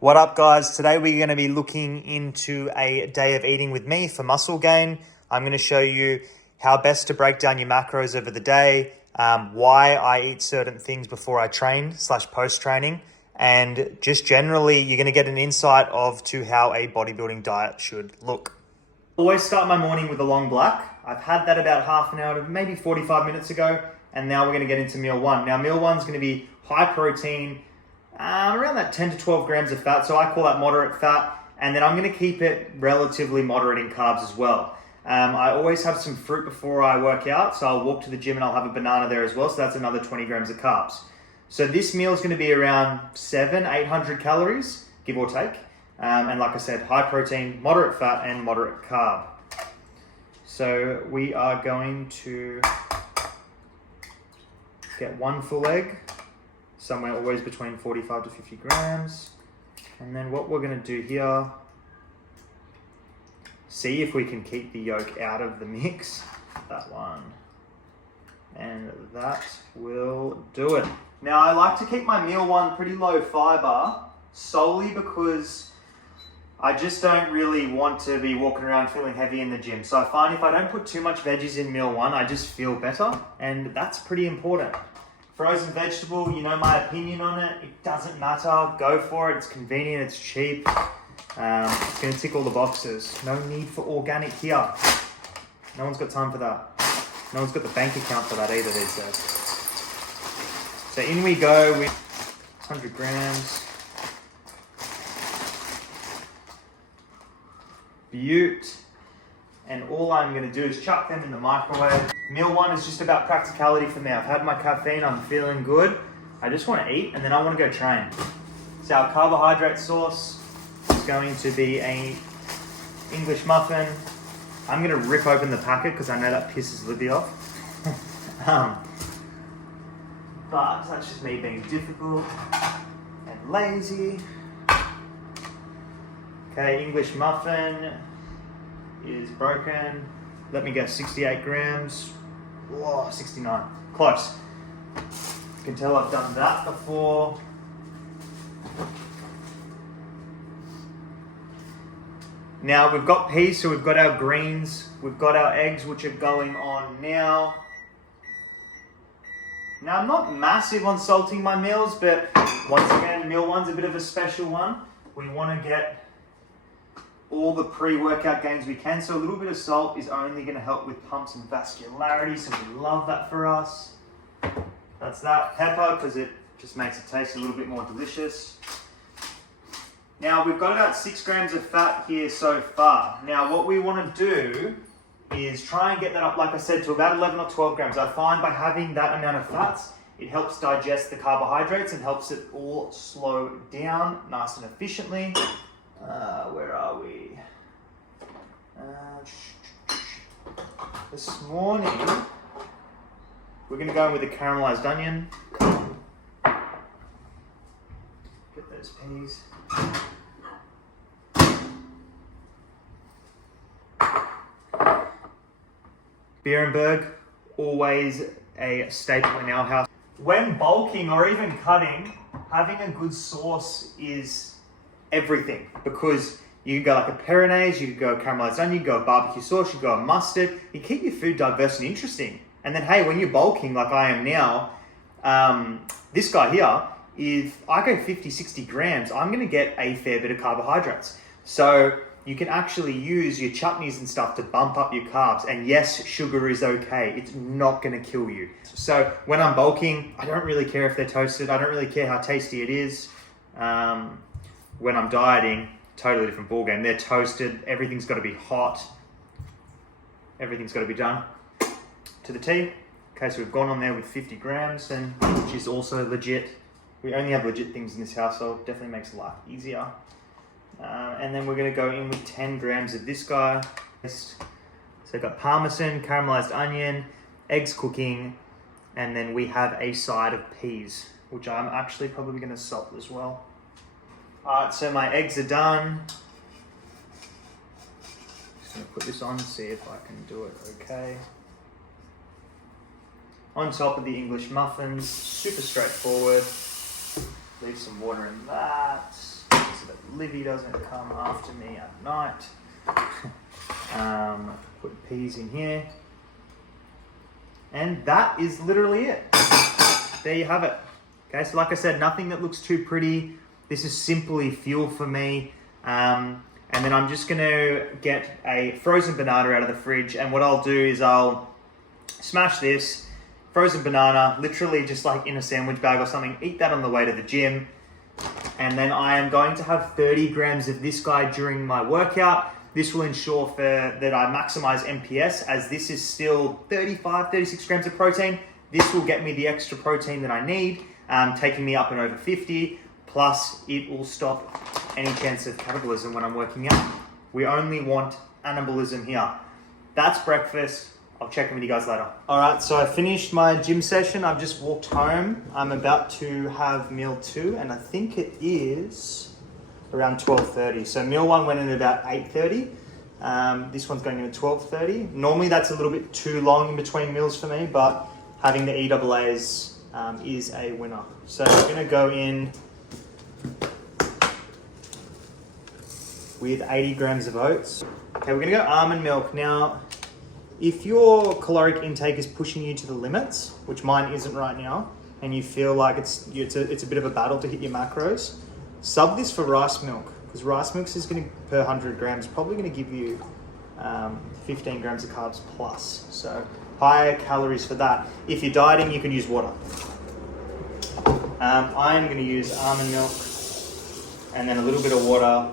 What up, guys? Today we're going to be looking into a day of eating with me for muscle gain. I'm going to show you how best to break down your macros over the day, why I eat certain things before I train / post training, and just generally you're going to get an insight to how a bodybuilding diet should look. Always start my morning with a long black. I've had that about half an hour to maybe 45 minutes ago, and now we're going to get into meal one. Now meal one's going to be high protein, around that 10 to 12 grams of fat, so I call that moderate fat, and then I'm going to keep it relatively moderate in carbs as well. I always have some fruit before I work out, so I'll walk to the gym and I'll have a banana there as well, so that's another 20 grams of carbs. So this meal is going to be around 800 calories, give or take, and like I said, high protein, moderate fat, and moderate carb. So we are going to get one full egg, somewhere always between 45 to 50 grams. And then what we're going to do here, see if we can keep the yolk out of the mix. That one. And that will do it. Now I like to keep my meal one pretty low fiber, solely because I just don't really want to be walking around feeling heavy in the gym. So I find if I don't put too much veggies in meal one, I just feel better. And that's pretty important. Frozen vegetable, you know my opinion on it. It doesn't matter. Go for it. It's convenient. It's cheap. It's going to tick all the boxes. No need for organic here. No one's got time for that. No one's got the bank account for that either these days. So in we go with 100 grams. Butte. And all I'm going to do is chuck them in the microwave. Meal one is just about practicality for me. I've had my caffeine, I'm feeling good. I just want to eat and then I want to go train. So our carbohydrate source is going to be an English muffin. I'm going to rip open the packet because I know that pisses Libby off. But that's just me being difficult and lazy. Okay, English muffin is broken. Let me guess, 68 grams. Whoa, 69. Close. You can tell I've done that before. Now we've got peas, so we've got our greens. We've got our eggs, which are going on now. Now I'm not massive on salting my meals, but once again, meal one's a bit of a special one. We want to get all the pre-workout gains we can, so a little bit of salt is only going to help with pumps and vascularity, so we love that for us. That's that. Pepper, because it just makes it taste a little bit more delicious. Now we've got about 6 grams of fat here so far. Now what we want to do is try and get that up, like I said, to about 11 or 12 grams. I find by having that amount of fats, it helps digest the carbohydrates and helps it all slow down nice and efficiently. Where are we? This morning, we're going to go in with a caramelized onion. Get those peas. Beerenberg, always a staple in our house. When bulking or even cutting, having a good sauce is everything, because you can go like a Peronaise, you can go caramelized onion, you can go a barbecue sauce, you can go a mustard. You keep your food diverse and interesting. And then hey, when you're bulking like I am now, this guy here, if I go 50, 60 grams, I'm going to get a fair bit of carbohydrates. So you can actually use your chutneys and stuff to bump up your carbs. And yes, sugar is okay. It's not going to kill you. So when I'm bulking, I don't really care if they're toasted. I don't really care how tasty it is. When I'm dieting, totally different ballgame. They're toasted, everything's got to be hot, everything's got to be done to the T. Okay, so we've gone on there with 50 grams, and which is also legit. We only have legit things in this household, definitely makes life easier. And then we're going to go in with 10 grams of this guy. So I've got parmesan, caramelized onion, eggs cooking, and then we have a side of peas, which I'm actually probably going to salt as well. Alright, so my eggs are done. Just going to put this on and see if I can do it okay. On top of the English muffins, super straightforward. Leave some water in that. It's about Livy doesn't come after me at night. Put peas in here. And that is literally it. There you have it. Okay, so like I said, nothing that looks too pretty. This is simply fuel for me. And then I'm just gonna get a frozen banana out of the fridge. And what I'll do is I'll smash this frozen banana, literally just like in a sandwich bag or something, eat that on the way to the gym. And then I am going to have 30 grams of this guy during my workout. This will ensure that I maximize MPS, as this is still 35, 36 grams of protein. This will get me the extra protein that I need, taking me up and over 50. Plus, it will stop any chance of cannibalism when I'm working out. We only want anabolism here. That's breakfast. I'll check in with you guys later. All right, so I finished my gym session. I've just walked home. I'm about to have meal 2, and I think it is around 12:30. So meal 1 went in at about 8:30. This one's going in at 12:30. Normally that's a little bit too long in between meals for me, but having the EAAs is a winner. So we're gonna go in with 80 grams of oats. Okay, we're gonna go almond milk. Now, if your caloric intake is pushing you to the limits, which mine isn't right now, and you feel like it's a bit of a battle to hit your macros, sub this for rice milk, because rice milk is going to, per 100 grams, probably going to give you 15 grams of carbs plus. So higher calories for that. If you're dieting, you can use water. I'm going to use almond milk and then a little bit of water.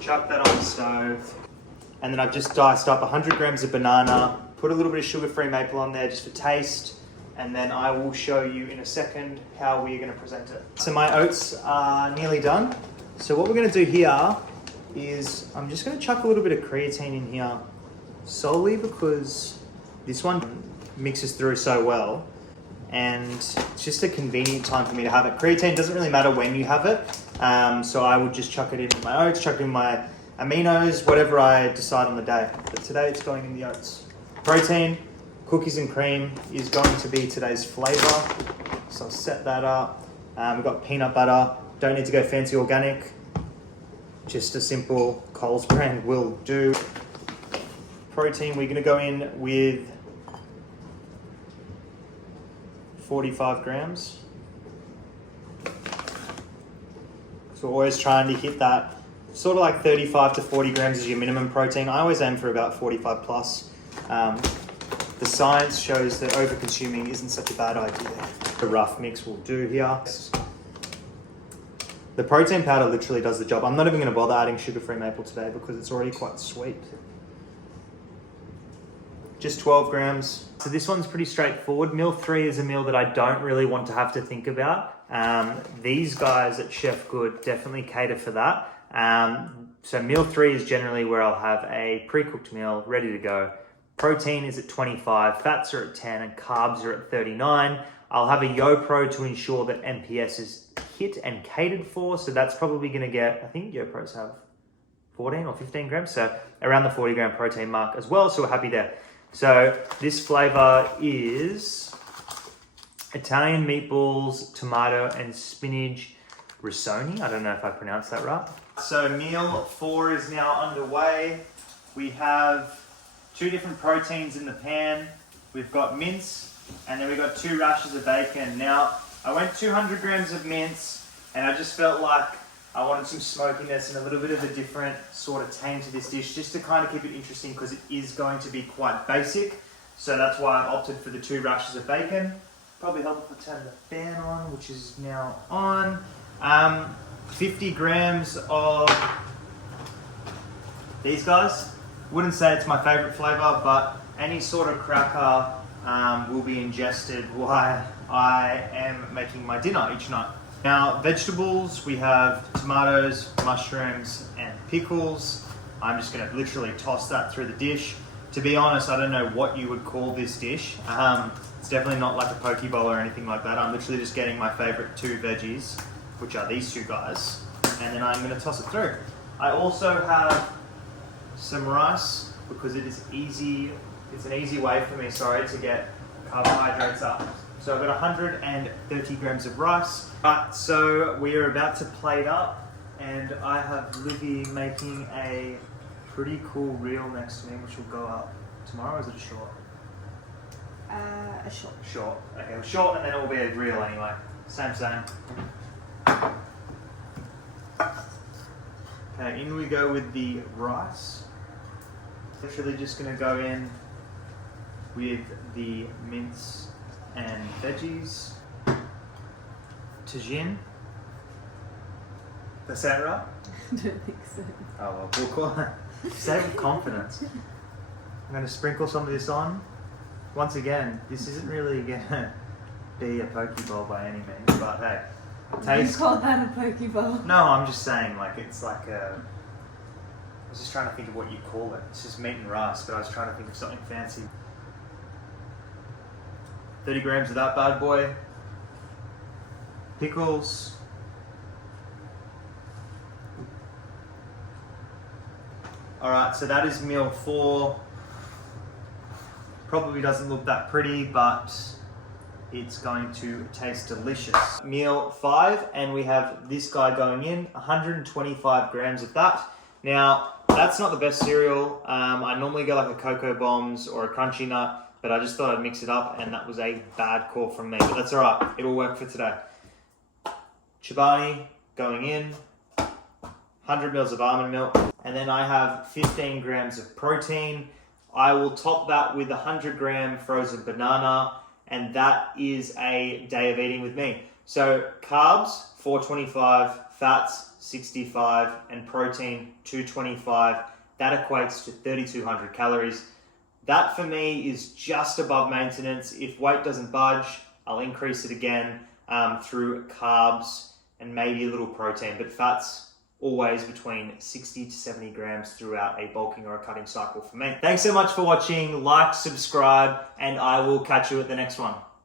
Chuck that on the stove. And then I've just diced up 100 grams of banana, put a little bit of sugar-free maple on there just for taste, and then I will show you in a second how we're going to present it. So my oats are nearly done. So what we're going to do here is I'm just going to chuck a little bit of creatine in here, solely because this one mixes through so well, and it's just a convenient time for me to have it. Creatine doesn't really matter when you have it, so I would just chuck it in with my oats, chuck it in my aminos, whatever I decide on the day. But today it's going in the oats. Protein, cookies and cream is going to be today's flavor. So I'll set that up. We've got peanut butter. Don't need to go fancy organic. Just a simple Coles brand will do. Protein, we're gonna go in with 45 grams. So we're always trying to hit that sort of like 35 to 40 grams is your minimum protein. I always aim for about 45 plus. The science shows that over-consuming isn't such a bad idea. The rough mix will do here. The protein powder literally does the job. I'm not even going to bother adding sugar-free maple today because it's already quite sweet. Just 12 grams. So this one's pretty straightforward. Meal 3 is a meal that I don't really want to have to think about. These guys at Chef Good definitely cater for that. So meal 3 is generally where I'll have a pre-cooked meal ready to go. Protein is at 25, fats are at 10, and carbs are at 39. I'll have a YoPro to ensure that MPS is hit and catered for. So that's probably going to get, I think YoPros have 14 or 15 grams. So around the 40 gram protein mark as well. So we're happy there. So this flavor is Italian meatballs, tomato, and spinach risotto. I don't know if I pronounced that right. So meal 4 is now underway. We have 2 different proteins in the pan. We've got mince, and then we've got 2 rashers of bacon. Now, I went 200 grams of mince, and I just felt like I wanted some smokiness and a little bit of a different sort of tang to this dish, just to kind of keep it interesting because it is going to be quite basic. So that's why I opted for the 2 rashers of bacon. Probably help if I turn the fan on, which is now on. 50 grams of these guys. Wouldn't say it's my favorite flavor, but any sort of cracker will be ingested while I am making my dinner each night. Now, vegetables, we have tomatoes, mushrooms, and pickles. I'm just gonna literally toss that through the dish. To be honest, I don't know what you would call this dish. It's definitely not like a poke bowl or anything like that. I'm literally just getting my favorite 2 veggies, which are these 2 guys, and then I'm gonna toss it through. I also have some rice because it is easy. It's an easy way for me, to get carbohydrates up. So I've got 130 grams of rice. Right, so we are about to plate up And I have Livy making a pretty cool reel next to me, which will go up tomorrow. Or is it a short? A short. Short. Okay, well, short, and then it will be a reel anyway. Same. Okay, in we go with the rice. Literally just going to go in with the mince and veggies. Tagine. Did I say it right? I don't think so. Oh well, we'll call it. Say it with confidence. I'm going to sprinkle some of this on. Once again, this isn't really going to be a poke bowl by any means, but hey, taste. You called that a poke bowl? No, I'm just saying, like, it's like a. I was just trying to think of what you call it. It's just meat and rice, but I was trying to think of something fancy. 30 grams of that bad boy. Pickles. Alright, so that is meal 4. Probably doesn't look that pretty, but it's going to taste delicious. Meal 5, and we have this guy going in, 125 grams of that. Now, that's not the best cereal. I normally go like a Cocoa Bombs or a Crunchy Nut, but I just thought I'd mix it up, and that was a bad call from me, but that's alright. It'll work for today. Chobani going in, 100 mils of almond milk, and then I have 15 grams of protein. I will top that with 100 gram frozen banana, and that is a day of eating with me. So carbs, 425, fats, 65, and protein, 225. That equates to 3,200 calories. That for me is just above maintenance. If weight doesn't budge, I'll increase it again through carbs and maybe a little protein, but fats always between 60 to 70 grams throughout a bulking or a cutting cycle for me. Thanks so much for watching. Like, subscribe, and I will catch you at the next one.